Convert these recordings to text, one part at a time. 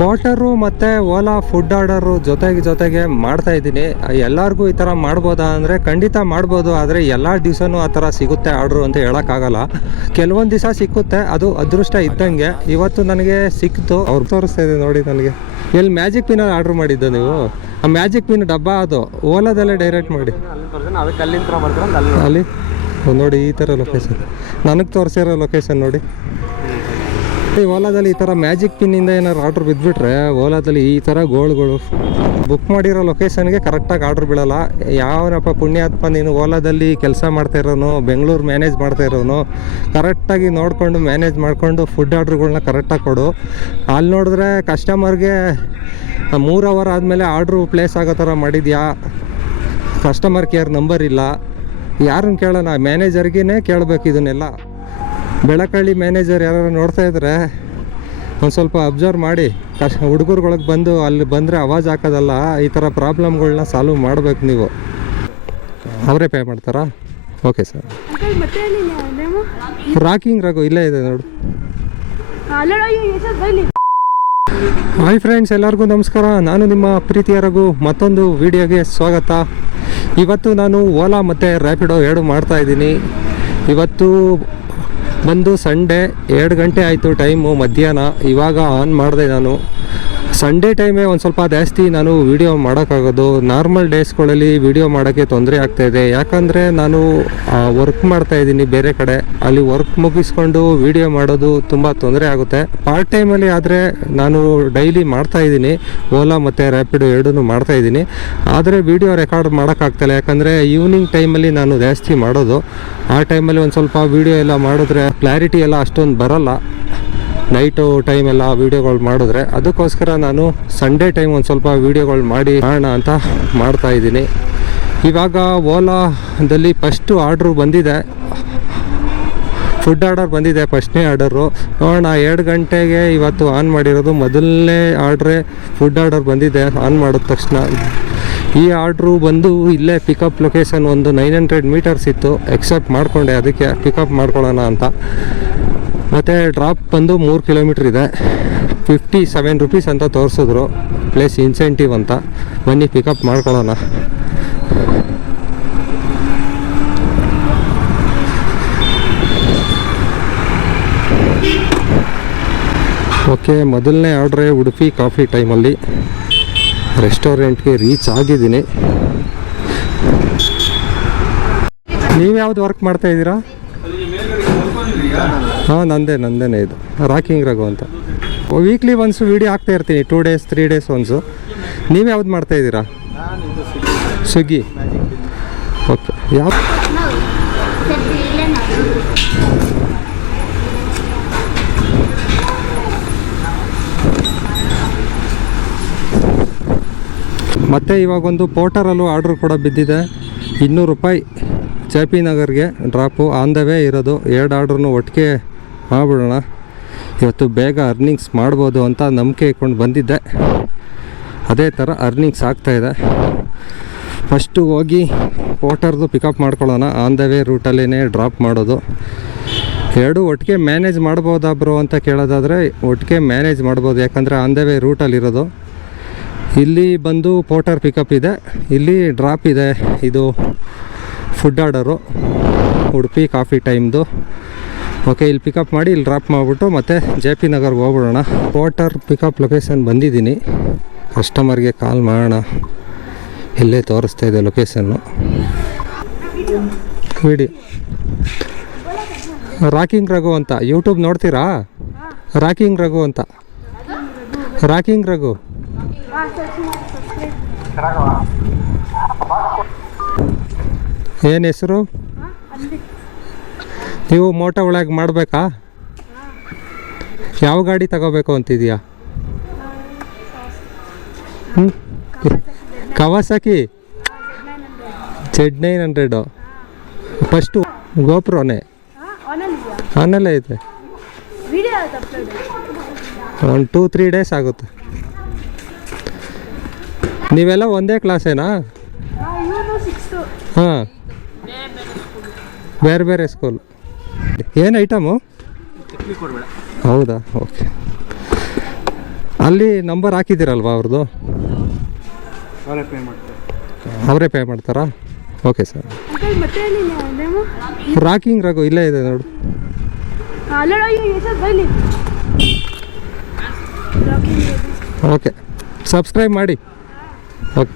ಪೋಟರು ಮತ್ತು Ola food order ಜೊತೆಗೆ ಜೊತೆಗೆ ಮಾಡ್ತಾ ಇದ್ದೀನಿ. ಎಲ್ಲರಿಗೂ ಈ ಥರ ಮಾಡ್ಬೋದಾ ಅಂದರೆ ಖಂಡಿತ ಮಾಡ್ಬೋದು, ಆದರೆ ಎಲ್ಲ ದಿವಸನೂ ಆ ಥರ ಸಿಗುತ್ತೆ ಆರ್ಡ್ರು ಅಂತ ಹೇಳೋಕ್ಕಾಗಲ್ಲ. ಕೆಲವೊಂದು ದಿವಸ ಸಿಕ್ಕುತ್ತೆ, ಅದು ಅದೃಷ್ಟ ಇದ್ದಂಗೆ. ಇವತ್ತು ನನಗೆ ಸಿಕ್ತು ಅವ್ರು ತೋರಿಸ್ತಾ ಇದೆ ನೋಡಿ ನನಗೆ. ಎಲ್ಲಿ ಮ್ಯಾಜಿಕ್ ಪಿನಲ್ಲಿ ಆರ್ಡ್ರ್ ಮಾಡಿದ್ದು ನೀವು? ಆ ಮ್ಯಾಜಿಕ್ ಪಿನ್ ಡಬ್ಬ ಅದು, ಓಲಾದಲ್ಲೇ ಡೈರೆಕ್ಟ್ ಮಾಡಿ. ಅಲ್ಲಿ, ನೋಡಿ ಈ ಥರ ಲೊಕೇಶನ್ ನನಗೆ ತೋರಿಸಿರೋ ಲೊಕೇಶನ್ ನೋಡಿ. ಈ ಓಲಾದಲ್ಲಿ ಈ ಥರ ಮ್ಯಾಜಿಕ್ ಪಿನ್ನಿಂದ ಏನಾದ್ರು ಆರ್ಡ್ರ್ ಬಿದ್ದುಬಿಟ್ರೆ ಓಲಾದಲ್ಲಿ ಈ ಥರ ಗೋಳುಗಳು ಬುಕ್ ಮಾಡಿರೋ ಲೊಕೇಶನ್ಗೆ ಕರೆಕ್ಟಾಗಿ ಆರ್ಡ್ರ್ ಬೀಳಲ್ಲ. ಯಾವನಪ್ಪ ಪುಣ್ಯಾತ್ಮ, ನೀನು ಓಲಾದಲ್ಲಿ ಕೆಲಸ ಮಾಡ್ತಾ ಇರೋನು, ಬೆಂಗಳೂರು ಮ್ಯಾನೇಜ್ ಮಾಡ್ತಾ ಇರೋನು ಕರೆಕ್ಟಾಗಿ ನೋಡಿಕೊಂಡು ಮ್ಯಾನೇಜ್ ಮಾಡಿಕೊಂಡು ಫುಡ್ ಆರ್ಡ್ರ್ಗಳನ್ನ ಕರೆಕ್ಟಾಗಿ ಕೊಡು. ಅಲ್ಲಿ ನೋಡಿದ್ರೆ ಕಸ್ಟಮರ್ಗೆ ಮೂರು ಅವರ್ ಆದಮೇಲೆ ಆರ್ಡ್ರು ಪ್ಲೇಸ್ ಆಗೋ ಥರ ಮಾಡಿದ್ಯಾ? ಕಸ್ಟಮರ್ ಕೇರ್ ನಂಬರ್ ಇಲ್ಲ. ಯಾರನ್ನು ಕೇಳೋಣ? ಮ್ಯಾನೇಜರ್ಗೇ ಕೇಳಬೇಕು ಇದನ್ನೆಲ್ಲ. ಬೆಳಕಳ್ಳಿ ಮ್ಯಾನೇಜರ್ ಯಾರು ನೋಡ್ತಾ ಇದ್ರೆ ಒಂದು ಸ್ವಲ್ಪ ಅಬ್ಸರ್ವ್ ಮಾಡಿ. ಕಷ್ಟ ಹುಡುಗರುಗಳಿಗೆ ಬಂದು ಅಲ್ಲಿ ಬಂದರೆ ಅವಾಜ್ ಹಾಕೋದಲ್ಲ ಈ ಥರ ಪ್ರಾಬ್ಲಮ್ಗಳನ್ನ ಸಾಲ್ವ್ ಮಾಡಬೇಕು ನೀವು. ಅವರೇ ಪೇ ಮಾಡ್ತಾರಾ? ಓಕೆ ಸರ್ ರಾಕಿಂಗ್ ರಘು ಇಲ್ಲೇ ಇದೆ ನೋಡು. ಹಾಯ್ ಫ್ರೆಂಡ್ಸ್ ಎಲ್ಲರಿಗೂ ನಮಸ್ಕಾರ. ನಾನು ನಿಮ್ಮ ಪ್ರೀತಿಯ ರಘು. ಮತ್ತೊಂದು ವಿಡಿಯೋಗೆ ಸ್ವಾಗತ. ಇವತ್ತು ನಾನು ಓಲಾ ಮತ್ತು ರ್ಯಾಪಿಡೋ ಎರಡು ಮಾಡ್ತಾ ಇದ್ದೀನಿ. ಇವತ್ತು ಬಂದು ಸಂಡೇ ಎರಡು ಗಂಟೆ ಆಯಿತು ಟೈಮು ಮಧ್ಯಾಹ್ನ ಇವಾಗ ಆನ್ ಮಾಡಿದೆ ನಾನು. ಸಂಡೇ ಟೈಮೇ ಒಂದು ಸ್ವಲ್ಪ ಜಾಸ್ತಿ ನಾನು ವಿಡಿಯೋ ಮಾಡೋಕ್ಕಾಗೋದು. ನಾರ್ಮಲ್ ಡೇಸ್ಗಳಲ್ಲಿ ವಿಡಿಯೋ ಮಾಡೋಕ್ಕೆ ತೊಂದರೆ ಆಗ್ತಾಯಿದೆ ಯಾಕಂದರೆ ನಾನು ವರ್ಕ್ ಮಾಡ್ತಾ ಇದ್ದೀನಿ ಬೇರೆ ಕಡೆ. ಅಲ್ಲಿ ವರ್ಕ್ ಮುಗಿಸ್ಕೊಂಡು ವಿಡಿಯೋ ಮಾಡೋದು ತುಂಬ ತೊಂದರೆ ಆಗುತ್ತೆ. ಪಾರ್ಟ್ ಟೈಮಲ್ಲಿ ಆದರೆ ನಾನು ಡೈಲಿ ಮಾಡ್ತಾ ಇದ್ದೀನಿ. ಓಲಾ ಮತ್ತು ರ್ಯಾಪಿಡೋ ಎರಡೂ ಮಾಡ್ತಾ ಇದ್ದೀನಿ. ಆದರೆ ವಿಡಿಯೋ ರೆಕಾರ್ಡ್ ಮಾಡೋಕ್ಕಾಗ್ತಾಯಿಲ್ಲ ಯಾಕಂದರೆ ಈವ್ನಿಂಗ್ ಟೈಮಲ್ಲಿ ನಾನು ಜಾಸ್ತಿ ಮಾಡೋದು. ಆ ಟೈಮಲ್ಲಿ ಒಂದು ಸ್ವಲ್ಪ ವಿಡಿಯೋ ಎಲ್ಲ ಮಾಡಿದ್ರೆ ಕ್ಲಾರಿಟಿ ಎಲ್ಲ ಅಷ್ಟೊಂದು ಬರೋಲ್ಲ. ನೈಟು ಟೈಮೆಲ್ಲ ವೀಡಿಯೋಗಳು ಮಾಡಿದ್ರೆ ಅದಕ್ಕೋಸ್ಕರ ನಾನು ಸಂಡೇ ಟೈಮ್ ಒಂದು ಸ್ವಲ್ಪ ವೀಡಿಯೋಗಳು ಮಾಡಿ ಮಾಡೋಣ ಅಂತ ಮಾಡ್ತಾ ಇದ್ದೀನಿ. ಇವಾಗ ಓಲಾದಲ್ಲಿ ಫಸ್ಟು ಆರ್ಡ್ರು ಬಂದಿದೆ. ಫುಡ್ ಆರ್ಡರ್ ಬಂದಿದೆ ಫಸ್ಟ್ನೇ ಆರ್ಡರು ನೋಡೋಣ, ಎರಡು ಗಂಟೆಗೆ ಇವತ್ತು ಆನ್ ಮಾಡಿರೋದು ಮೊದಲನೇ ಆರ್ಡ್ರೇ ಫುಡ್ ಆರ್ಡರ್ ಬಂದಿದೆ ಆನ್ ಮಾಡಿದ ತಕ್ಷಣ. ಈ ಆರ್ಡ್ರು ಬಂದು ಇಲ್ಲೇ ಪಿಕಪ್ ಲೊಕೇಶನ್ ಒಂದು ನೈನ್ ಹಂಡ್ರೆಡ್ ಮೀಟರ್ಸ್ ಇತ್ತು ಎಕ್ಸೆಪ್ಟ್ ಮಾಡಿಕೊಂಡೆ, ಅದಕ್ಕೆ ಪಿಕಪ್ ಮಾಡ್ಕೊಳ್ಳೋಣ ಅಂತ. ಮತ್ತು ಡ್ರಾಪ್ ಬಂದು ಮೂರು ಕಿಲೋಮೀಟ್ರ್ ಇದೆ. ಫಿಫ್ಟಿ ಸೆವೆನ್ ರುಪೀಸ್ ಅಂತ ತೋರಿಸಿದ್ರು. ಪ್ಲೇಸ್ ಇನ್ಸೆಂಟಿವ್ ಅಂತ. ಬನ್ನಿ ಪಿಕಪ್ ಮಾಡ್ಕೊಳ್ಳೋಣ. ಓಕೆ ಮೊದಲನೇ ಆರ್ಡ್ರೆ ಉಡುಪಿ ಕಾಫಿ ಟೈಮಲ್ಲಿ ರೆಸ್ಟೋರೆಂಟ್ಗೆ ರೀಚ್ ಆಗಿದ್ದೀನಿ. ನೀವು ಯಾವ್ದು ವರ್ಕ್ ಮಾಡ್ತಾ ಇದ್ದೀರಾ? ಹಾಂ, ನಂದೇ, ನಂದೇನೆ ಇದು. ರಾಕಿಂಗ್ ರಘು ಅಂತ. ವೀಕ್ಲಿ ಒನ್ಸ್ ವೀಡಿಯೋ ಹಾಕ್ತಾ ಇರ್ತೀನಿ two days three days once ನೀವು ಯಾವ್ದು ಮಾಡ್ತಾ ಇದ್ದೀರಾ? ಸ್ವಿಗ್ಗಿ ಓಕೆ ಯಾವ ಇವಾಗ ಇವಾಗೊಂದು ಪೋಟರಲ್ಲೂ ಆರ್ಡ್ರ್ ಕೂಡ ಬಿದ್ದಿದೆ. ಇನ್ನೂರು ರೂಪಾಯಿ. ಜೆ ಪಿ ನಗರ್ಗೆ ಡ್ರಾಪು ಆನ್ ದ ವೇ ಇರೋದು. ಎರಡು ಆರ್ಡ್ರೂ ಒಟ್ಟಿಗೆ ಮಾಡಿಬಿಡೋಣ ಇವತ್ತು ಬೇಗ ಅರ್ನಿಂಗ್ಸ್ ಮಾಡ್ಬೋದು ಅಂತ ನಂಬಿಕೆ ಇಟ್ಕೊಂಡು ಬಂದಿದ್ದೆ. ಅದೇ ಥರ ಅರ್ನಿಂಗ್ಸ್ ಆಗ್ತಾಯಿದೆ ಫಸ್ಟು ಹೋಗಿ ಪೋಟರ್ದು ಪಿಕಪ್ ಮಾಡ್ಕೊಳ್ಳೋಣ. ಆನ್ ದ ವೇ ರೂಟಲ್ಲೇ ಡ್ರಾಪ್ ಮಾಡೋದು. ಎರಡು ಒಟ್ಟಿಗೆ ಮ್ಯಾನೇಜ್ ಮಾಡ್ಬೋದಾ ಬ್ರೋ ಅಂತ ಕೇಳೋದಾದರೆ ಒಟ್ಟಿಗೆ ಮ್ಯಾನೇಜ್ ಮಾಡ್ಬೋದು. ಯಾಕಂದರೆ ಆನ್ ದ ವೇ ರೂಟಲ್ಲಿರೋದು ಇಲ್ಲಿ ಬಂದು ಪೋಟರ್ ಪಿಕಪ್ ಇದೆ. ಇಲ್ಲಿ ಡ್ರಾಪ್ ಇದೆ. ಇದು ಫುಡ್ ಆರ್ಡರು ಉಡುಪಿ ಕಾಫಿ ಟೈಮ್ದು ಓಕೆ ಇಲ್ಲಿ ಪಿಕಪ್ ಮಾಡಿ, ಇಲ್ಲಿ ಡ್ರಾಪ್ ಮಾಡಿಬಿಟ್ಟು ಮತ್ತೆ ಜೆ ಪಿ ನಗರ್ಗೆ ಹೋಗ್ಬಿಡೋಣ. ವಾಟರ್ ಪಿಕಪ್ ಲೊಕೇಶನ್ ಬಂದಿದ್ದೀನಿ. ಕಸ್ಟಮರ್ಗೆ ಕಾಲ್ ಮಾಡೋಣ. ಇಲ್ಲೇ ತೋರಿಸ್ತಾ ಇದೆ ಲೊಕೇಶನ್ನು ಬಿಡಿ ರಾಕಿಂಗ್ ರಘು ಅಂತ. ಯೂಟ್ಯೂಬ್ ನೋಡ್ತೀರಾ? ರಾಕಿಂಗ್ ರಘು ಅಂತ. ರಾಕಿಂಗ್ ರಘು. ಏನು ಹೆಸರು? ನೀವು ಮೋಟೋ ಒಳಗೆ ಮಾಡಬೇಕಾ? ಯಾವ ಗಾಡಿ ತಗೋಬೇಕು ಅಂತಿದೆಯಾ ಹ್ಞೂ Kawasaki Z nine hundred first ಗೋಪುರನೇ ಆನಲ್ಲೇ ಅಪ್ಲೋಡ್ ಒಂದು ಟೂ ತ್ರೀ ಡೇಸ್ ಆಗುತ್ತೆ. ನೀವೆಲ್ಲ ಒಂದೇ ಕ್ಲಾಸೇನಾ ಹಾಂ. ಬೇರೆ ಬೇರೆ ಸ್ಕೂಲ್ ಏನು ಐಟಮು ಹೌದಾ? ಓಕೆ ಅಲ್ಲಿ ನಂಬರ್ ಹಾಕಿದ್ದೀರಲ್ವಾ ಅವ್ರದ್ದು? ಅವರೇ ಪೇ ಮಾಡ್ತಾರೆ? ಅವರೇ ಪೇ ಮಾಡ್ತಾರಾ ಓಕೆ ಸರ್ ರಾಕಿಂಗ್ ರಘು ಇಲ್ಲೇ ಇದೆ ನೋಡು. ಓಕೆ ಸಬ್ಸ್ಕ್ರೈಬ್ ಮಾಡಿ. ಓಕೆ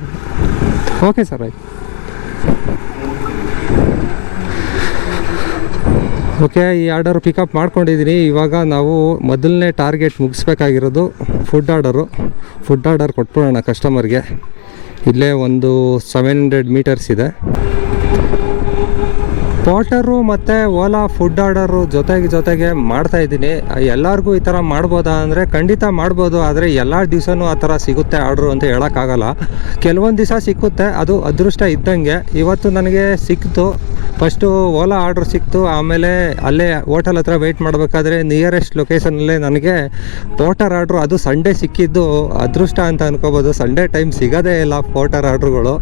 ಓಕೆ ಸರ್ ಆಯ್ತು. ಓಕೆ, ಈ ಆರ್ಡರ್ ಪಿಕಪ್ ಮಾಡ್ಕೊಂಡಿದ್ದೀನಿ ಇವಾಗ ನಾವು ಮೊದಲನೇ target ಮುಗಿಸ್ಬೇಕಾಗಿರೋದು food order food order ಕೊಟ್ಬಿಡೋಣ ಕಸ್ಟಮರ್ಗೆ ಇಲ್ಲೇ ಒಂದು ಸೆವೆನ್ ಹಂಡ್ರೆಡ್ ಮೀಟರ್ಸ್ ಇದೆ. ಪೋರ್ಟರು ಮತ್ತು ಓಲಾ ಫುಡ್ ಆರ್ಡರು ಜೊತೆಗೆ ಜೊತೆಗೆ ಮಾಡ್ತಾಯಿದ್ದೀನಿ ಎಲ್ಲರಿಗೂ ಈ ಥರ ಮಾಡ್ಬೋದಾ ಅಂದರೆ ಖಂಡಿತ ಮಾಡ್ಬೋದು. ಆದರೆ ಎಲ್ಲ ದಿವಸನೂ ಆ ಥರ ಸಿಗುತ್ತೆ ಆರ್ಡ್ರು ಅಂತ ಹೇಳೋಕ್ಕಾಗಲ್ಲ. ಕೆಲವೊಂದು ದಿವಸ ಸಿಕ್ಕುತ್ತೆ. ಅದು ಅದೃಷ್ಟ ಇದ್ದಂಗೆ. ಇವತ್ತು ನನಗೆ ಸಿಕ್ತು ಫಸ್ಟು ಓಲಾ ಆರ್ಡ್ರ್ ಸಿಕ್ತು, ಆಮೇಲೆ ಅಲ್ಲೇ ಹೋಟೆಲ್ ಹತ್ರ ವೆಯ್ಟ್ ಮಾಡಬೇಕಾದ್ರೆ ನಿಯರೆಸ್ಟ್ ಲೊಕೇಶನಲ್ಲೇ ನನಗೆ ಪೋಟರ್ ಆರ್ಡ್ರು ಅದು ಸಂಡೇ ಸಿಕ್ಕಿದ್ದು ಅದೃಷ್ಟ ಅಂತ ಅನ್ಕೋಬೋದು. ಸಂಡೇ ಟೈಮ್ ಸಿಗೋದೇ ಇಲ್ಲ ಪೋಟರ್ ಆರ್ಡ್ರುಗಳು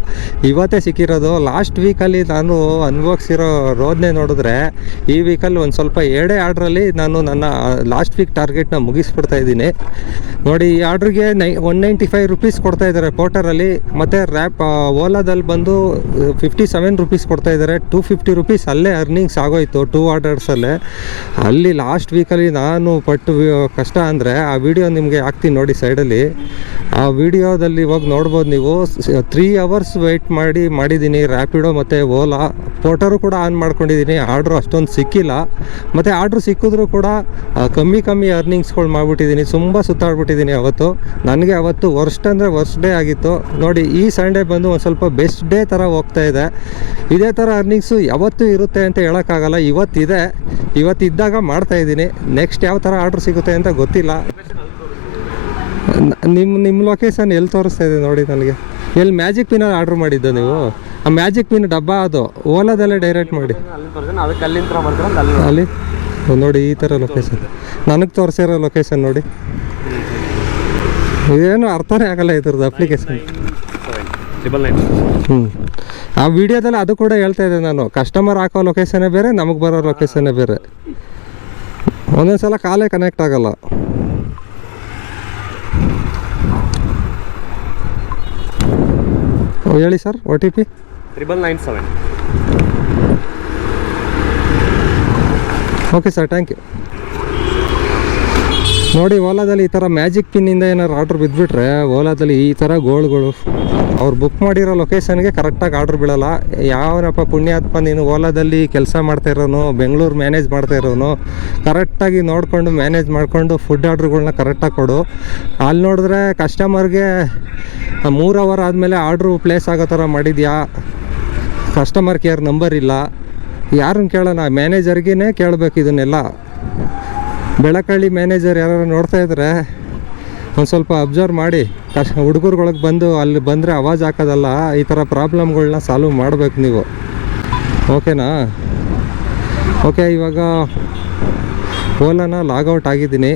ಇವತ್ತೇ ಸಿಕ್ಕಿರೋದು. ಲಾಸ್ಟ್ ವೀಕಲ್ಲಿ ನಾನು ಅನುಭವಿಸಿರೋ ರೋದನೆ ನೋಡಿದ್ರೆ ಈ ವೀಕಲ್ಲಿ ಒಂದು ಸ್ವಲ್ಪ ಎರಡೇ ಆರ್ಡ್ರಲ್ಲಿ ನಾನು ನನ್ನ ಲಾಸ್ಟ್ ವೀಕ್ ಟಾರ್ಗೆಟ್ನ ಮುಗಿಸ್ಬಿಡ್ತಾ ಇದ್ದೀನಿ. ನೋಡಿ, ಈ ಆರ್ಡ್ರಿಗೆ ನೈ ಒನ್ ನೈಂಟಿ ಫೈವ್ ರುಪೀಸ್ ಕೊಡ್ತಾ ಇದ್ದಾರೆ ಪೋರ್ಟರಲ್ಲಿ ಮತ್ತು ರ್ಯಾಪ್ ಓಲಾದಲ್ಲಿ ಬಂದು ಫಿಫ್ಟಿ ಸೆವೆನ್ ರುಪೀಸ್ ಕೊಡ್ತಾ ಇದ್ದಾರೆ. ಟೂ ಫಿಫ್ಟಿ ರುಪೀಸ್ ಅಲ್ಲೇ ಅರ್ನಿಂಗ್ಸ್ ಆಗೋಯ್ತು ಟೂ ಆರ್ಡರ್ಸಲ್ಲೇ ಅಲ್ಲಿ. ಲಾಸ್ಟ್ ವೀಕಲ್ಲಿ ನಾನು ಪಟ್ಟು ಕಷ್ಟ ಅಂದರೆ ಆ ವಿಡಿಯೋ ನಿಮಗೆ ಹಾಕ್ತೀನಿ ನೋಡಿ ಸೈಡಲ್ಲಿ ಆ ವಿಡಿಯೋದಲ್ಲಿ ಇವಾಗ ನೋಡ್ಬೋದು ನೀವು ತ್ರೀ ಅವರ್ಸ್ ವೆಯ್ಟ್ ಮಾಡಿ ಮಾಡಿದ್ದೀನಿ ರ್ಯಾಪಿಡೋ ಮತ್ತು ಓಲಾ ಪೋರ್ಟರು ಕೂಡ ಆನ್ ಮಾಡ್ಕೊಂಡಿದ್ದೀನಿ, ಆರ್ಡ್ರು ಅಷ್ಟೊಂದು ಸಿಕ್ಕಿಲ್ಲ. ಮತ್ತು ಆರ್ಡ್ರು ಸಿಕ್ಕಿದ್ರು ಕೂಡ ಕಮ್ಮಿ ಕಮ್ಮಿ ಅರ್ನಿಂಗ್ಸ್ಗಳು ಮಾಡಿಬಿಟ್ಟಿದ್ದೀನಿ. ತುಂಬ ಸುತ್ತಾಡ್ಬಿಟ್ಟಿದ್ದೀನಿ. ಅವತ್ತು. ನನಗೆ ಅವತ್ತು ವರ್ಸ್ಟ್ ಅಂದರೆ ವರ್ಸ್ಟ್ ಡೇ ಆಗಿತ್ತು. ನೋಡಿ, ಈ ಸಂಡೇ ಬಂದು ಒಂದು ಸ್ವಲ್ಪ ಬೆಸ್ಟ್ ಡೇ ಥರ ಹೋಗ್ತಾ ಇದೆ. ಇದೇ ಥರ ಅರ್ನಿಂಗ್ಸು ಯಾವತ್ತೂ ಇರುತ್ತೆ ಅಂತ ಹೇಳೋಕ್ಕಾಗಲ್ಲ. ಇವತ್ತಿದೆ. ಇವತ್ತಿದ್ದಾಗ ಮಾಡ್ತಾ ಇದ್ದೀನಿ. ನೆಕ್ಸ್ಟ್ ಯಾವ ಥರ ಆರ್ಡ್ರ್ ಸಿಗುತ್ತೆ ಅಂತ ಗೊತ್ತಿಲ್ಲ. ನಿಮ್ಮ ನಿಮ್ಮ ಲೊಕೇಶನ್ ಎಲ್ಲಿ ತೋರಿಸ್ತಾ ಇದೆ ನೋಡಿ ನನಗೆ. ಎಲ್ಲಿ ಮ್ಯಾಜಿಕ್ ಪಿನಲ್ಲಿ ಆರ್ಡ್ರ್ ಮಾಡಿದ್ದು ನೀವು? ಆ ಮ್ಯಾಜಿಕ್ ಪಿನ್ ಡಬ್ಬ ಅದು. ಓಲಾದಲ್ಲೇ ಡೈರೆಕ್ಟ್ ಮಾಡಿ. ಅಲ್ಲಿ ನೋಡಿ, ಈ ಥರ ಲೊಕೇಶನ್ ನನಗೆ ತೋರಿಸಿರೋ ಲೊಕೇಶನ್ ನೋಡಿ. ಏನು ಅರ್ಥನೇ ಆಗಲ್ಲ ಇದ್ರದ್ದು ಅಪ್ಲಿಕೇಶನ್ ನೈನ್ ಹ್ಞೂ ಆ ವಿಡಿಯೋದಲ್ಲಿ ಅದು ಕೂಡ ಹೇಳ್ತಾ ಇದ್ದೆ ನಾನು. ಕಸ್ಟಮರ್ ಹಾಕೋ ಲೊಕೇಶನೇ ಬೇರೆ ನಮಗೆ ಬರೋ ಲೊಕೇಶನೇ ಬೇರೆ. ಒಂದೊಂದು ಸಲ ಕಾಲೇ ಕನೆಕ್ಟ್ ಆಗಲ್ಲ. ಹೇಳಿ sir O T P triple nine seven okay sir thank you ನೋಡಿ, ಓಲಾದಲ್ಲಿ ಈ ಥರ ಮ್ಯಾಜಿಕ್ ಪಿನ್ನಿಂದ ಏನಾದ್ರು ಆರ್ಡರ್ ಬಿದ್ದುಬಿಟ್ರೆ ಓಲಾದಲ್ಲಿ ಈ ಥರ ಗೋಲ್ಗಳು ಅವ್ರು ಬುಕ್ ಮಾಡಿರೋ ಲೊಕೇಶನ್ಗೆ ಕರೆಕ್ಟಾಗಿ ಆರ್ಡ್ರ್ ಬೀಳಲ್ಲ. ಯಾವನಪ್ಪ ಪುಣ್ಯಾತ್ಮ, ನೀನು ಓಲಾದಲ್ಲಿ ಕೆಲಸ ಮಾಡ್ತಾ ಇರೋನು, ಬೆಂಗಳೂರು ಮ್ಯಾನೇಜ್ ಮಾಡ್ತಾ ಇರೋನು ಕರೆಕ್ಟಾಗಿ ನೋಡಿಕೊಂಡು ಮ್ಯಾನೇಜ್ ಮಾಡಿಕೊಂಡು ಫುಡ್ ಆರ್ಡ್ರ್ಗಳನ್ನ ಕರೆಕ್ಟಾಗಿ ಕೊಡು. ಅಲ್ಲಿ ನೋಡಿದ್ರೆ ಕಸ್ಟಮರ್ಗೆ ಮೂರು ಅವರ್ ಆದಮೇಲೆ ಆರ್ಡ್ರು ಪ್ಲೇಸ್ ಆಗೋ ಥರ ಮಾಡಿದ್ಯಾ? ಕಸ್ಟಮರ್ ಕೇರ್ ನಂಬರ್ ಇಲ್ಲ. ಯಾರನ್ನು ಕೇಳೋಣ? ಮ್ಯಾನೇಜರ್ಗೇ ಕೇಳಬೇಕು ಇದನ್ನೆಲ್ಲ. ಬೆಳಕಳ್ಳಿ ಮ್ಯಾನೇಜರ್ ಯಾರು ನೋಡ್ತಾ ಇದ್ರೆ ಒಂದು ಸ್ವಲ್ಪ ಅಬ್ಸರ್ವ್ ಮಾಡಿ. ಕಷ್ಟ ಹುಡುಗರುಗಳಿಗೆ ಬಂದು ಅಲ್ಲಿ ಬಂದರೆ ಅವಾಜ್ ಹಾಕೋದಲ್ಲ, ಈ ಥರ ಪ್ರಾಬ್ಲಮ್ಗಳನ್ನ ಸಾಲ್ವ್ ಮಾಡಬೇಕು ನೀವು. ಓಕೆನಾ ಓಕೆ ಇವಾಗ ಓಲಾನ ಲಾಗೌಟ್ ಆಗಿದ್ದೀನಿ.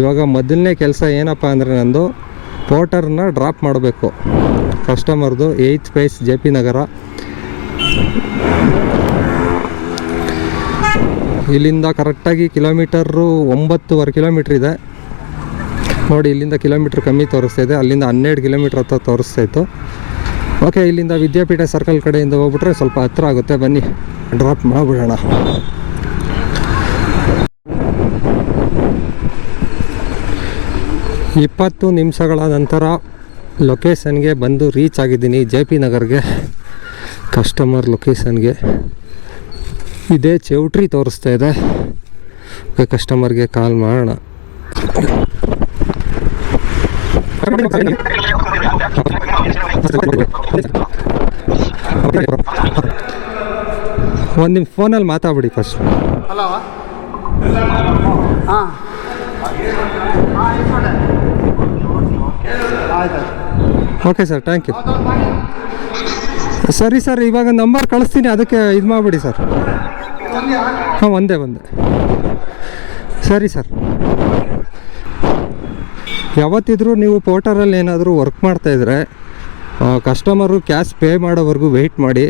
ಇವಾಗ ಮೊದಲನೇ ಕೆಲಸ ಏನಪ್ಪ ಅಂದರೆ ನಂದು ಪೋರ್ಟರ್ನ ಡ್ರಾಪ್ ಮಾಡಬೇಕು. ಕಸ್ಟಮರ್ದು eighth phase J P Nagar. ಇಲ್ಲಿಂದ ಕರೆಕ್ಟಾಗಿ ಕಿಲೋಮೀಟರು ಒಂಬತ್ತುವರೆ ಕಿಲೋಮೀಟ್ರ್ ಇದೆ. ನೋಡಿ, ಇಲ್ಲಿಂದ ಕಿಲೋಮೀಟ್ರ್ ಕಮ್ಮಿ ತೋರಿಸ್ತಾ ಇದೆ. ಅಲ್ಲಿಂದ ಹನ್ನೆರಡು ಕಿಲೋಮೀಟ್ರ್ ಹತ್ರ ತೋರಿಸ್ತಾ ಇತ್ತು. ಓಕೆ, ಇಲ್ಲಿಂದ ವಿದ್ಯಾಪೀಠ ಸರ್ಕಲ್ ಕಡೆಯಿಂದ ಹೋಗ್ಬಿಟ್ರೆ ಸ್ವಲ್ಪ ಹತ್ತಿರ ಆಗುತ್ತೆ. ಬನ್ನಿ, ಡ್ರಾಪ್ ಮಾಡಿಬಿಡೋಣ. ಇಪ್ಪತ್ತು ನಿಮಿಷಗಳ ನಂತರ ಲೊಕೇಶನ್ಗೆ ಬಂದು ರೀಚ್ ಆಗಿದ್ದೀನಿ. ಜೆ ಪಿ ನಗರ್ಗೆ ಕಸ್ಟಮರ್ ಲೊಕೇಶನ್ಗೆ ಇದೇ ಚೌಟ್ರಿ ತೋರಿಸ್ತಾ ಇದೆ. ಕಸ್ಟಮರ್ಗೆ ಕಾಲ್ ಮಾಡೋಣ. ಒಂದು ನಿಮ್ಮ ಫೋನಲ್ಲಿ ಮಾತಾಡ್ಬಿಡಿ ಫಸ್ಟ್ ಹಲೋ ಹಾಂ. ಓಕೆ ಸರ್ ಥ್ಯಾಂಕ್ ಯು ಸರಿ ಸರ್, ಇವಾಗ ನಂಬರ್ ಕಳಿಸ್ತೀನಿ, ಅದಕ್ಕೆ ಇದು ಮಾಡಿಬಿಡಿ ಸರ್. ಹಾಂ, ಒಂದೇ ಒಂದೇ. ಸರಿ ಸರ್. ಯಾವತ್ತಿದ್ರೂ ನೀವು ಪೋರ್ಟರಲ್ಲಿ ಏನಾದರೂ ವರ್ಕ್ ಮಾಡ್ತಾಯಿದ್ರೆ ಕಸ್ಟಮರು ಕ್ಯಾಶ್ ಪೇ ಮಾಡೋವರೆಗೂ ವೆಯ್ಟ್ ಮಾಡಿ.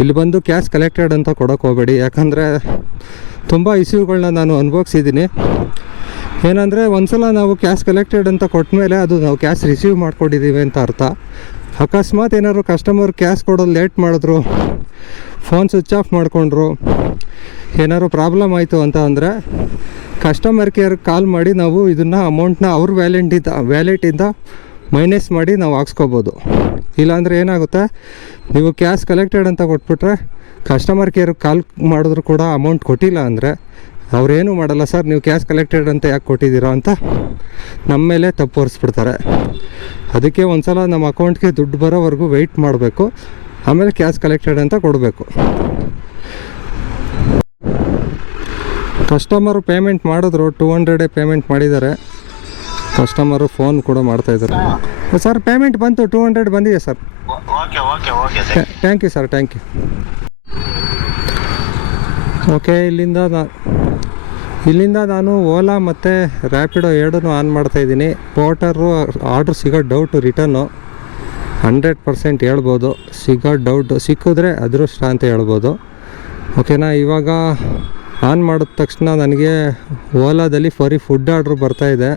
ಇಲ್ಲಿ ಬಂದು ಕ್ಯಾಶ್ ಕಲೆಕ್ಟೆಡ್ ಅಂತ ಕೊಡೋಕೆ ಹೋಗಬೇಡಿ. ಯಾಕಂದರೆ ತುಂಬ ಇಶ್ಯೂಗಳನ್ನ ನಾನು ಅನುಭವಿಸಿದ್ದೀನಿ. ಏನಂದರೆ ಒಂದ್ಸಲ ನಾವು ಕ್ಯಾಶ್ ಕಲೆಕ್ಟೆಡ್ ಅಂತ ಕೊಟ್ಟ ಮೇಲೆ ಅದು ನಾವು ಕ್ಯಾಶ್ ರಿಸೀವ್ ಮಾಡ್ಕೊಂಡಿದ್ದೀವಿ ಅಂತ ಅರ್ಥ. ಅಕಸ್ಮಾತ್ ಏನಾದ್ರು ಕಸ್ಟಮರ್ ಕ್ಯಾಶ್ ಕೊಡೋದು ಲೇಟ್ ಮಾಡಿದ್ರು ಫೋನ್ ಸ್ವಿಚ್ ಆಫ್ ಮಾಡಿಕೊಂಡ್ರು, ಏನಾದ್ರು ಪ್ರಾಬ್ಲಮ್ ಆಯಿತು ಅಂತ ಅಂದರೆ ಕಸ್ಟಮರ್ ಕೇರ್ ಕಾಲ್ ಮಾಡಿ ನಾವು ಇದನ್ನು ಅಮೌಂಟ್ನ ಅವ್ರ ವ್ಯಾಲೆಂಟಿಂದ ವ್ಯಾಲೆಟಿಂದ ಮೈನಸ್ ಮಾಡಿ ನಾವು ಹಾಕ್ಸ್ಕೊಬೋದು. ಇಲ್ಲಾಂದರೆ ಏನಾಗುತ್ತೆ? ನೀವು ಕ್ಯಾಶ್ ಕಲೆಕ್ಟೆಡ್ ಅಂತ ಕೊಟ್ಬಿಟ್ರೆ ಕಸ್ಟಮರ್ ಕೇರ್ ಕಾಲ್ ಮಾಡಿದ್ರು ಕೂಡ ಅಮೌಂಟ್ ಕೊಟ್ಟಿಲ್ಲ ಅಂದರೆ ಅವ್ರೇನು ಮಾಡಲ್ಲ ಸರ್ ನೀವು ಕ್ಯಾಶ್ ಕಲೆಕ್ಟೆಡ್ ಅಂತ ಯಾಕೆ ಕೊಟ್ಟಿದ್ದೀರಾ ಅಂತ ನಮ್ಮ ಮೇಲೆ ತಪ್ಪು ಹೊರಿಸ್ಬಿಡ್ತಾರೆ ಅದಕ್ಕೆ ಒಂದು ಸಲ ನಮ್ಮ ಅಕೌಂಟ್ಗೆ ದುಡ್ಡು ಬರೋವರೆಗೂ ವೆಯ್ಟ್ ಮಾಡಬೇಕು ಆಮೇಲೆ ಕ್ಯಾಶ್ ಕಲೆಕ್ಟೆಡ್ ಅಂತ ಕೊಡಬೇಕು. ಕಸ್ಟಮರು ಪೇಮೆಂಟ್ ಮಾಡಿದ್ರು ಟೂ ಹಂಡ್ರೆಡೇ ಪೇಮೆಂಟ್ ಮಾಡಿದ್ದಾರೆ. ಕಸ್ಟಮರು ಫೋನ್ ಕೂಡ ಮಾಡ್ತಾಯಿದ್ದಾರೆ ಸರ್ ಪೇಮೆಂಟ್ ಬಂತು ಟೂ ಹಂಡ್ರೆಡ್ ಬಂದಿದೆ sir. Okay okay okay sir thank you sir thank you okay ಇಲ್ಲಿಂದ ನಾ ಇಲ್ಲಿಂದ ನಾನು ಓಲಾ ಮತ್ತು ರ್ಯಾಪಿಡೋ ಎರಡನ್ನು ಆನ್ ಮಾಡ್ತಾಯಿದ್ದೀನಿ ಪೋಟರು ಆರ್ಡ್ರ್ ಸಿಗೋ ಡೌಟು ರಿಟರ್ನು ಹಂಡ್ರೆಡ್ ಪರ್ಸೆಂಟ್ ಹೇಳ್ಬೋದು. ಸಿಗೋ ಡೌಟು ಸಿಕ್ಕಿದ್ರೆ ಅದೃಷ್ಟ ಅಂತ ಹೇಳ್ಬೋದು. ಓಕೆನಾ ಇವಾಗ ಆನ್ ಮಾಡಿದ ತಕ್ಷಣ ನನಗೆ ಓಲಾದಲ್ಲಿ ಫರಿ ಫುಡ್ ಆರ್ಡ್ರ್ ಬರ್ತಾಯಿದೆ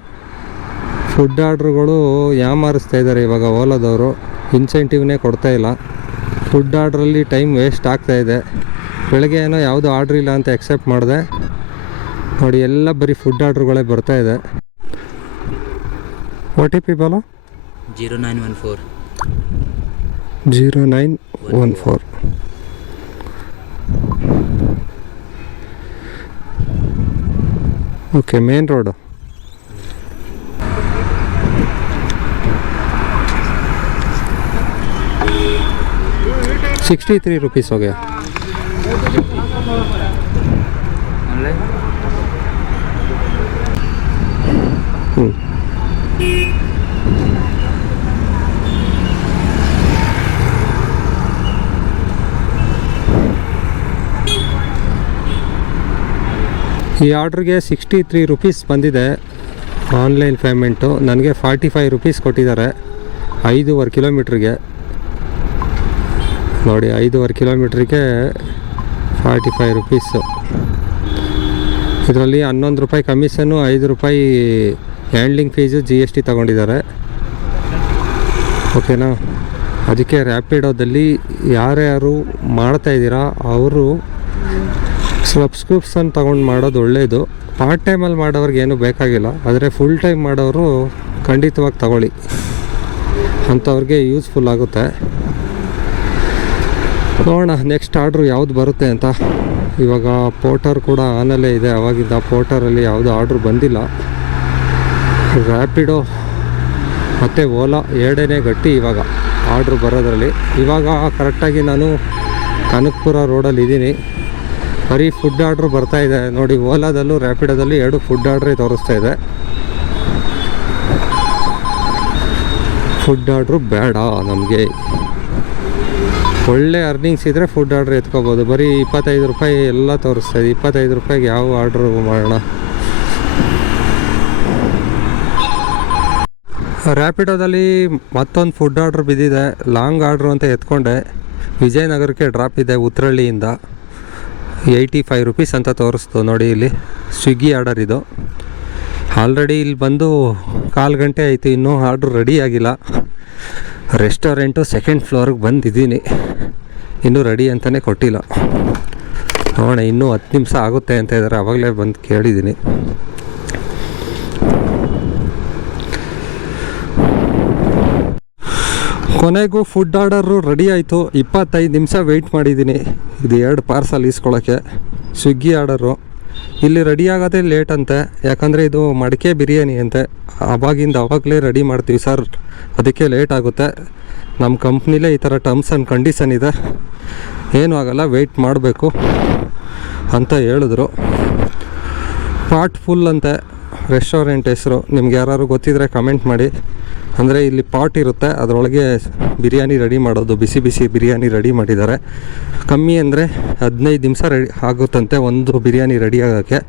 ಫುಡ್ ಆರ್ಡ್ರುಗಳು ಯಾಮಾರಿಸ್ತಾ ಇದ್ದಾರೆ ಇವಾಗ ಓಲಾದವರು. ಇನ್ಸೆಂಟಿವ್ನೇ ಕೊಡ್ತಾ ಇಲ್ಲ. ಫುಡ್ ಆರ್ಡ್ರಲ್ಲಿ ಟೈಮ್ ವೇಸ್ಟ್ ಆಗ್ತಾ ಇದೆ. ಬೆಳಗ್ಗೆ ಏನೋ ಯಾವುದು ಆರ್ಡ್ರ್ ಇಲ್ಲ ಅಂತ ಎಕ್ಸೆಪ್ಟ್ ಮಾಡಿದೆ. ನೋಡಿ ಎಲ್ಲ ಬರೀ ಫುಡ್ ಆರ್ಡ್ರುಗಳೇ ಬರ್ತಾ ಇದೆ. ಒ ಟಿ ಪಿ ಬಾಲ zero nine one four zero nine one four okay main road sixty three rupees ಹೋಗ್ಯಾ ಹ್ಞೂ ಈ ಆರ್ಡ್ರಿಗೆ ಸಿಕ್ಸ್ಟಿ ತ್ರೀ ರುಪೀಸ್ ಬಂದಿದೆ. Online payment. ನನಗೆ ಫಾರ್ಟಿ ಫೈವ್ ರುಪೀಸ್ ಕೊಟ್ಟಿದ್ದಾರೆ. ಐದೂವರೆ ಕಿಲೋಮೀಟ್ರಿಗೆ. ನೋಡಿ, ಐದೂವರೆ ಕಿಲೋಮೀಟ್ರಿಗೆ ಫಾರ್ಟಿ ಫೈವ್ ರುಪೀಸು. ಇದರಲ್ಲಿ ಹನ್ನೊಂದು ರೂಪಾಯಿ ಕಮಿಷನ್ನು ಐದು ರೂಪಾಯಿ handling fees G S T ತೊಗೊಂಡಿದ್ದಾರೆ. ಓಕೆನಾ ಅದಕ್ಕೆ ರ್ಯಾಪಿಡೋದಲ್ಲಿ ಯಾರ್ಯಾರು ಮಾಡ್ತಾ ಇದ್ದೀರಾ, ಅವರು ಸಬ್ಸ್ಕ್ರಿಪ್ಷನ್ ತೊಗೊಂಡು ಮಾಡೋದು ಒಳ್ಳೆಯದು ಪಾರ್ಟ್ ಟೈಮಲ್ಲಿ ಮಾಡೋರಿಗೆ ಏನೂ ಬೇಕಾಗಿಲ್ಲ. ಆದರೆ ಫುಲ್ ಟೈಮ್ ಮಾಡೋರು ಖಂಡಿತವಾಗಿ ತಗೊಳ್ಳಿ. ಅಂಥವ್ರಿಗೆ ಯೂಸ್ಫುಲ್ ಆಗುತ್ತೆ. ನೋಡೋಣ ನೆಕ್ಸ್ಟ್ ಆರ್ಡ್ರು ಯಾವುದು ಬರುತ್ತೆ ಅಂತ. ಇವಾಗ ಪೋರ್ಟರ್ ಕೂಡ ಆನಲ್ಲೇ ಇದೆ. ಅವಾಗಿಂದ ಪೋರ್ಟರಲ್ಲಿ ಯಾವುದು ಆರ್ಡ್ರು ಬಂದಿಲ್ಲ. ರ್ಯಾಪಿಡೋ ಮತ್ತು ಓಲಾ ಎರಡನೇ ಗಟ್ಟಿ ಇವಾಗ ಆರ್ಡ್ರ್ ಬರೋದ್ರಲ್ಲಿ. ಇವಾಗ ಕರೆಕ್ಟಾಗಿ ನಾನು ಕನಕಪುರ ರೋಡಲ್ಲಿ ಇದ್ದೀನಿ. ಬರೀ ಫುಡ್ ಆರ್ಡ್ರ್ ಬರ್ತಾ ಇದೆ. ನೋಡಿ ಓಲಾದಲ್ಲೂ ರ್ಯಾಪಿಡೋದಲ್ಲೂ ಎರಡು ಫುಡ್ ಆರ್ಡ್ರೇ ತೋರಿಸ್ತಾ ಇದೆ. ಫುಡ್ ಆರ್ಡ್ರು ಬೇಡ ನಮಗೆ. ಒಳ್ಳೆ ಅರ್ನಿಂಗ್ಸ್ ಇದ್ದರೆ ಫುಡ್ ಆರ್ಡ್ರ್ ಎತ್ಕೋಬೋದು. ಬರೀ ಇಪ್ಪತ್ತೈದು ರೂಪಾಯಿ ಎಲ್ಲ ತೋರಿಸ್ತಾ ಇದೆ. ಇಪ್ಪತ್ತೈದು ರೂಪಾಯಿಗೆ ಯಾವ ಆರ್ಡ್ರ್ ಮಾಡೋಣ? ರ್ಯಾಪಿಡೋದಲ್ಲಿ ಮತ್ತೊಂದು ಫುಡ್ ಆರ್ಡ್ರ್ ಬಿದ್ದಿದೆ. ಲಾಂಗ್ ಆರ್ಡ್ರ್ ಅಂತ ಎತ್ಕೊಂಡೆ. ವಿಜಯನಗರಕ್ಕೆ ಡ್ರಾಪ್ ಇದೆ ಉತ್ರಳ್ಳಿಯಿಂದ. ಏಯ್ಟಿ ಫೈವ್ ರುಪೀಸ್ ಅಂತ ತೋರಿಸ್ತು ನೋಡಿ ಇಲ್ಲಿ. ಸ್ವಿಗ್ಗಿ ಆರ್ಡರ್ ಇದು. ಆಲ್ರೆಡಿ ಇಲ್ಲಿ ಬಂದು ಕಾಲು ಗಂಟೆ ಆಯಿತು. ಇನ್ನೂ ಆರ್ಡ್ರ್ ರೆಡಿ ಆಗಿಲ್ಲ. ರೆಸ್ಟೋರೆಂಟು ಸೆಕೆಂಡ್ ಫ್ಲೋರ್ಗೆ ಬಂದಿದ್ದೀನಿ. ಇನ್ನೂ ರೆಡಿ ಅಂತಲೇ ಕೊಟ್ಟಿಲ್ಲ. ನೋಡೋಣ, ಇನ್ನೂ ಹತ್ತು ನಿಮಿಷ ಆಗುತ್ತೆ ಅಂತ ಇದ್ದಾರೆ. ಆವಾಗಲೇ ಬಂದು ಕೇಳಿದ್ದೀನಿ. ಕೊನೆಗೂ ಫುಡ್ ಆರ್ಡರು ರೆಡಿ ಆಯಿತು. ಇಪ್ಪತ್ತೈದು ನಿಮಿಷ ವೆಯ್ಟ್ ಮಾಡಿದ್ದೀನಿ. ಇದು ಎರಡು ಪಾರ್ಸಲ್ ಇಸ್ಕೊಳ್ಳೋಕ್ಕೆ ಸ್ವಿಗ್ಗಿ ಆರ್ಡರು ಇಲ್ಲಿ ರೆಡಿ ಆಗೋದೇ ಲೇಟ್ ಅಂತೆ. ಯಾಕಂದರೆ ಇದು ಮಡಿಕೆ ಬಿರಿಯಾನಿ ಅಂತೆ. ಅವಾಗಿಂದ ಅವಾಗಲೇ ರೆಡಿ ಮಾಡ್ತೀವಿ ಸರ್ ಅದಕ್ಕೆ ಲೇಟ್ ಆಗುತ್ತೆ. ನಮ್ಮ ಕಂಪ್ನಿಲೇ ಈ ಥರ ಟರ್ಮ್ಸ್ ಆ್ಯಂಡ್ ಕಂಡೀಷನ್ ಇದೆ. ಏನೂ ಆಗಲ್ಲ ವೆಯ್ಟ್ ಮಾಡಬೇಕು ಅಂತ ಹೇಳಿದ್ರು. ಪಾಟ್ ಫುಲ್ ಅಂತೆ. ರೆಸ್ಟೋರೆಂಟ್ ಹೆಸರು. ನಿಮ್ಗೆ ಯಾರು ಗೊತ್ತಿದ್ರೆ ಕಮೆಂಟ್ ಮಾಡಿ. ಅಂದರೆ ಇಲ್ಲಿ ಪಾಟ್ ಇರುತ್ತೆ. ಅದರೊಳಗೆ ಬಿರಿಯಾನಿ ರೆಡಿ ಮಾಡೋದು. ಬಿಸಿ ಬಿಸಿ ಬಿರಿಯಾನಿ ರೆಡಿ ಮಾಡಿದ್ದಾರೆ. ಕಮ್ಮಿ ಅಂದರೆ ಹದಿನೈದು ನಿಮಿಷ ರೆಡಿ ಆಗುತ್ತಂತೆ ಒಂದು ಬಿರಿಯಾನಿ ರೆಡಿ ಆಗೋಕ್ಕೆ.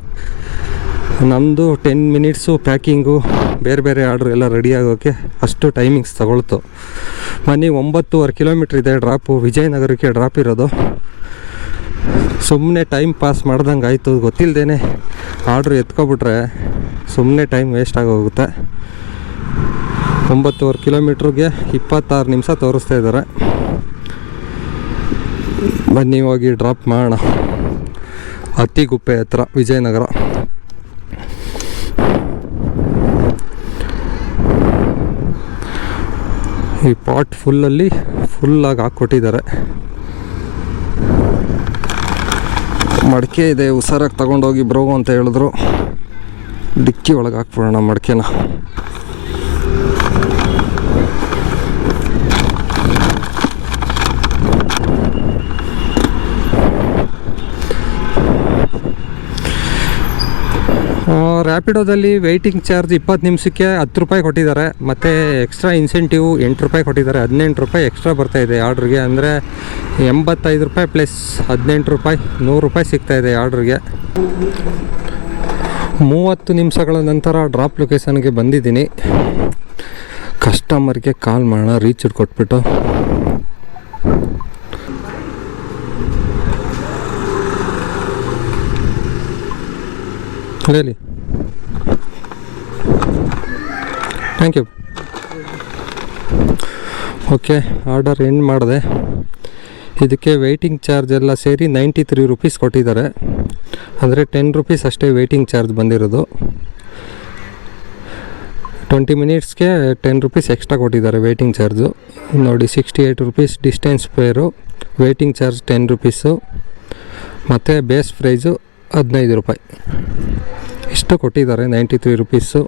ನಮ್ಮದು ಟೆನ್ ಮಿನಿಟ್ಸು ಪ್ಯಾಕಿಂಗು ಬೇರೆ ಬೇರೆ ಆರ್ಡ್ರ್ ಎಲ್ಲ ರೆಡಿ ಆಗೋಕ್ಕೆ ಅಷ್ಟು ಟೈಮಿಂಗ್ಸ್ ತಗೊಳ್ತು. ಮನೆ ಒಂಬತ್ತುವರೆ ಕಿಲೋಮೀಟ್ರ್ ಇದೆ ಡ್ರಾಪು ವಿಜಯನಗರಕ್ಕೆ ಡ್ರಾಪ್ ಇರೋದು. ಸುಮ್ಮನೆ ಟೈಮ್ ಪಾಸ್ ಮಾಡ್ದಂಗೆ ಆಯಿತು. ಗೊತ್ತಿಲ್ಲದೇ ಆರ್ಡ್ರ್ ಎತ್ಕೊಬಿಟ್ರೆ ಸುಮ್ಮನೆ ಟೈಮ್ ವೇಸ್ಟ್ ಆಗೋಗುತ್ತೆ. ಒಂಬತ್ತುವರೆ ಕಿಲೋಮೀಟ್ರಿಗೆ ಇಪ್ಪತ್ತಾರು ನಿಮಿಷ ತೋರಿಸ್ತಾ ಇದ್ದಾರೆ. ಬನ್ನಿ, ಹೋಗಿ ಡ್ರಾಪ್ ಮಾಡೋಣ. ಅತ್ತಿಗುಪ್ಪೆ ಹತ್ರ, ವಿಜಯನಗರ. ಈ ಪಾಟ್ ಫುಲ್ಲಲ್ಲಿ ಫುಲ್ಲಾಗಿ ಹಾಕ್ಕೊಟ್ಟಿದ್ದಾರೆ. ಮಡಿಕೆ ಇದೆ, ಹುಷಾರಾಗಿ ತಗೊಂಡೋಗಿ ಬ್ರೋ ಅಂತ ಹೇಳಿದ್ರು. ಡಿಕ್ಕಿ ಒಳಗೆ ಹಾಕ್ಬಿಡೋಣ ಮಡಿಕೆನ. ರ್ಯಾಪಿಡೋದಲ್ಲಿ ವೆಯ್ಟಿಂಗ್ ಚಾರ್ಜ್ ಇಪ್ಪತ್ತು ನಿಮಿಷಕ್ಕೆ ಹತ್ತು ರೂಪಾಯಿ ಕೊಟ್ಟಿದ್ದಾರೆ. ಮತ್ತು ಎಕ್ಸ್ಟ್ರಾ ಇನ್ಸೆಂಟಿವ್ ಎಂಟು ರೂಪಾಯಿ ಕೊಟ್ಟಿದ್ದಾರೆ. ಹದಿನೆಂಟು ರೂಪಾಯಿ ಎಕ್ಸ್ಟ್ರಾ ಬರ್ತಾಯಿದೆ ಆರ್ಡ್ರಿಗೆ. ಅಂದರೆ ಎಂಬತ್ತೈದು ರೂಪಾಯಿ ಪ್ಲಸ್ ಹದಿನೆಂಟು ರೂಪಾಯಿ, ನೂರು ರೂಪಾಯಿ ಸಿಗ್ತಾ ಇದೆ ಆರ್ಡ್ರಿಗೆ. ಮೂವತ್ತು ನಿಮಿಷಗಳ ನಂತರ ಡ್ರಾಪ್ ಲೊಕೇಶನ್ಗೆ ಬಂದಿದ್ದೀನಿ. ಕಸ್ಟಮರ್ಗೆ ಕಾಲ್ ಮಾಡೋಣ ರೀಚ್ ಕೊಟ್ಬಿಟ್ಟು. ಹೇಳಿ. Thank you okay order end ಮಾಡಿದೆ. ಇದಕ್ಕೆ ವೆಯ್ಟಿಂಗ್ ಚಾರ್ಜ್ ಎಲ್ಲ ಸೇರಿ ನೈಂಟಿ ತ್ರೀ ರುಪೀಸ್ ಕೊಟ್ಟಿದ್ದಾರೆ. ಅಂದರೆ ಟೆನ್ ರುಪೀಸ್ ಅಷ್ಟೇ ವೆಯ್ಟಿಂಗ್ ಚಾರ್ಜ್ ಬಂದಿರೋದು. ಟ್ವೆಂಟಿ ಮಿನಿಟ್ಸ್ಗೆ ಟೆನ್ ರುಪೀಸ್ ಎಕ್ಸ್ಟ್ರಾ ಕೊಟ್ಟಿದ್ದಾರೆ ವೆಯ್ಟಿಂಗ್ ಚಾರ್ಜು ನೋಡಿ sixty eight rupees distance fare waiting charge ten rupees ಮತ್ತು ಬೇಸ್ ಪ್ರೈಸು ಹದಿನೈದು ರೂಪಾಯಿ. ಇಷ್ಟು ಕೊಟ್ಟಿದ್ದಾರೆ ninety three rupees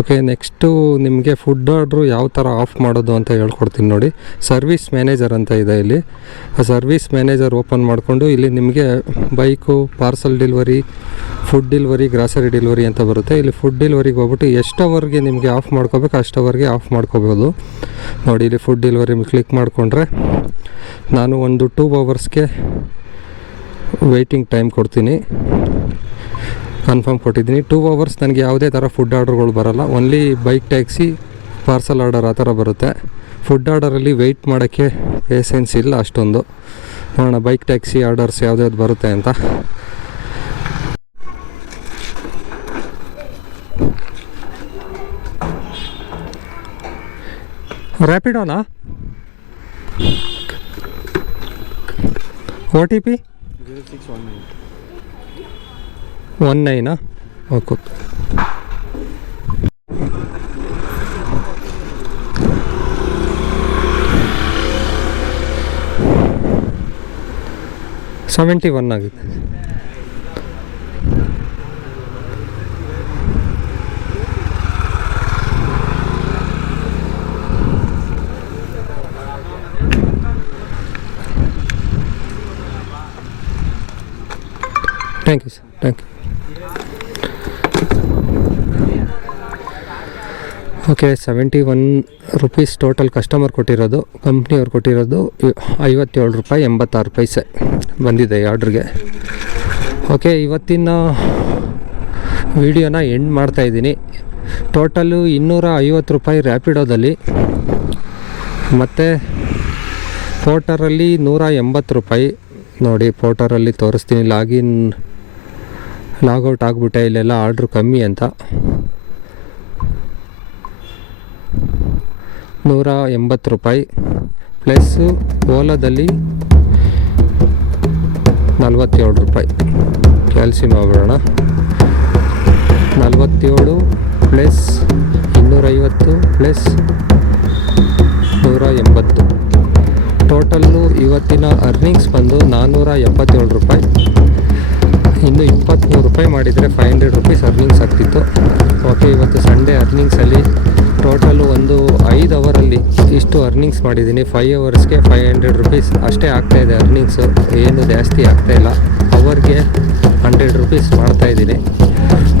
okay next ನಿಮಗೆ ಫುಡ್ ಆರ್ಡ್ರು ಯಾವ ಥರ ಆಫ್ ಮಾಡೋದು ಅಂತ ಹೇಳ್ಕೊಡ್ತೀನಿ ನೋಡಿ. ಸರ್ವಿಸ್ ಮ್ಯಾನೇಜರ್ ಅಂತ ಇದೆ ಇಲ್ಲಿ. ಆ ಸರ್ವಿಸ್ ಮ್ಯಾನೇಜರ್ ಓಪನ್ ಮಾಡಿಕೊಂಡು ಇಲ್ಲಿ ನಿಮಗೆ bike parcel delivery food delivery grocery delivery ಅಂತ ಬರುತ್ತೆ. ಇಲ್ಲಿ ಫುಡ್ ಡೆಲಿವರಿಗೆ ಹೋಗ್ಬಿಟ್ಟು ಎಷ್ಟು ನಿಮಗೆ ಆಫ್ ಮಾಡ್ಕೋಬೇಕು ಅಷ್ಟು ಆಫ್ ಮಾಡ್ಕೋಬೋದು. ನೋಡಿ ಇಲ್ಲಿ ಫುಡ್ ಡೆಲಿವರಿ ಕ್ಲಿಕ್ ಮಾಡಿಕೊಂಡ್ರೆ ನಾನು ಒಂದು ಟೂ ಅವರ್ಸ್ಗೆ ವೆಯ್ಟಿಂಗ್ ಟೈಮ್ ಕೊಡ್ತೀನಿ. ಕನ್ಫರ್ಮ್ ಕೊಟ್ಟಿದ್ದೀನಿ. ಟೂ ಅವರ್ಸ್ ನನಗೆ ಯಾವುದೇ ಥರ ಫುಡ್ ಆರ್ಡರ್ಗಳು ಬರಲ್ಲ. Only bike taxi parcel order ಆ ಥರ ಬರುತ್ತೆ. ಫುಡ್ ಆರ್ಡರಲ್ಲಿ ವೆಯ್ಟ್ ಮಾಡೋಕ್ಕೆ ಪೇಸೆನ್ಸ್ ಇಲ್ಲ ಅಷ್ಟೊಂದು. ನೋಡೋಣ ಬೈಕ್ ಟ್ಯಾಕ್ಸಿ ಆರ್ಡರ್ಸ್ ಯಾವ್ದ್ಯಾವ್ದು ಬರುತ್ತೆ ಅಂತ. ರ್ಯಾಪಿಡೋನಾ O T P six one nine one Naina okay seventy one ಆಗಿದೆ thank you sir thank you okay seventy one rupees total customer ಕೊಟ್ಟಿರೋದು ಕಂಪ್ನಿಯವ್ರು ಕೊಟ್ಟಿರೋದು ಐವತ್ತೇಳು ರೂಪಾಯಿ, ಎಂಬತ್ತಾರು ಪೈಸೆ ಬಂದಿದೆ ಈ ಆರ್ಡ್ರಿಗೆ ಓಕೆ, ಇವತ್ತಿನ ವಿಡಿಯೋನ ಎಂಡ್ ಮಾಡ್ತಾಯಿದ್ದೀನಿ ಟೋಟಲ್ಲು ಇನ್ನೂರ ಐವತ್ತು ರೂಪಾಯಿ ರ್ಯಾಪಿಡೋದಲ್ಲಿ ಮತ್ತು ಪೋಟರಲ್ಲಿ ನೂರ ಎಂಬತ್ತು ರೂಪಾಯಿ. ನೋಡಿ ಪೋಟರಲ್ಲಿ ತೋರಿಸ್ತೀನಿ ಲಾಗಿನ್ ಲಾಗೌಟ್ ಆಗಿಬಿಟ್ಟೆ, ಇಲ್ಲೆಲ್ಲ ಆರ್ಡ್ರ್ ಕಮ್ಮಿ ಅಂತ. ನೂರ ಎಂಬತ್ತು ರೂಪಾಯಿ. ಪ್ಲಸ್ಸು ಓಲಾದಲ್ಲಿ ನಲ್ವತ್ತೇಳು ರೂಪಾಯಿ. ಕ್ಯಾಲ್ಸಿಯಂ ಆಗೋಣ ನಲ್ವತ್ತೇಳು ಪ್ಲಸ್ ಇನ್ನೂರೈವತ್ತು, ಪ್ಲಸ್ ನೂರ ಎಂಬತ್ತು ಟೋಟಲ್ಲು ಇವತ್ತಿನ ಅರ್ನಿಂಗ್ಸ್ ಬಂದು ನಾನ್ನೂರ ಎಪ್ಪತ್ತೇಳು ರೂಪಾಯಿ. ಇನ್ನು ಇಪ್ಪತ್ತ್ಮೂರು ರೂಪಾಯಿ ಮಾಡಿದರೆ ಫೈವ್ ಹಂಡ್ರೆಡ್ ರುಪೀಸ್ ಅರ್ನಿಂಗ್ಸ್ ಆಗ್ತಿತ್ತು. ಓಕೆ, ಇವತ್ತು ಸಂಡೇ ಅರ್ನಿಂಗ್ಸಲ್ಲಿ ಟೋಟಲು ಐದು ಇಷ್ಟು ಅರ್ನಿಂಗ್ಸ್ ಮಾಡಿದ್ದೀನಿ. ಫೈವ್ ಅವರ್ಸ್ಗೆ ಫೈವ್ ಹಂಡ್ರೆಡ್ ರುಪೀಸ್ ಅಷ್ಟೇ ಆಗ್ತಾಯಿದೆ ಅರ್ನಿಂಗ್ಸು ಏನು ಜಾಸ್ತಿ ಆಗ್ತಾ ಇಲ್ಲ. ಅವರ್ಗೆ ಹಂಡ್ರೆಡ್ ರುಪೀಸ್ ಮಾಡ್ತಾಯಿದ್ದೀನಿ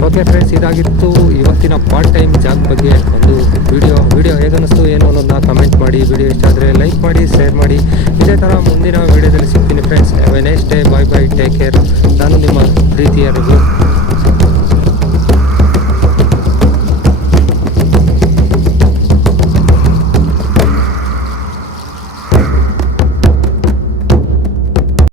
ಓಕೆ ಫ್ರೆಂಡ್ಸ್ ಇದಾಗಿತ್ತು ಇವತ್ತಿನ ಪಾರ್ಟ್ ಟೈಮ್ ಜಾಬ್ ಬಗ್ಗೆ ಒಂದು ವಿಡಿಯೋ ವಿಡಿಯೋ ಹೇಗನ್ನಿಸ್ತು ಏನು ಅನ್ನೋದನ್ನ ಕಮೆಂಟ್ ಮಾಡಿ. ವಿಡಿಯೋ ಇಷ್ಟ ಆದರೆ ಲೈಕ್ ಮಾಡಿ ಶೇರ್ ಮಾಡಿ. ಇದೇ ಥರ ಮುಂದಿನ ವಿಡಿಯೋದಲ್ಲಿ ಸಿಗ್ತೀನಿ friends have a next day bye bye take care ನಾನು ನಿಮ್ಮ ಪ್ರೀತಿಯರಿಗೂ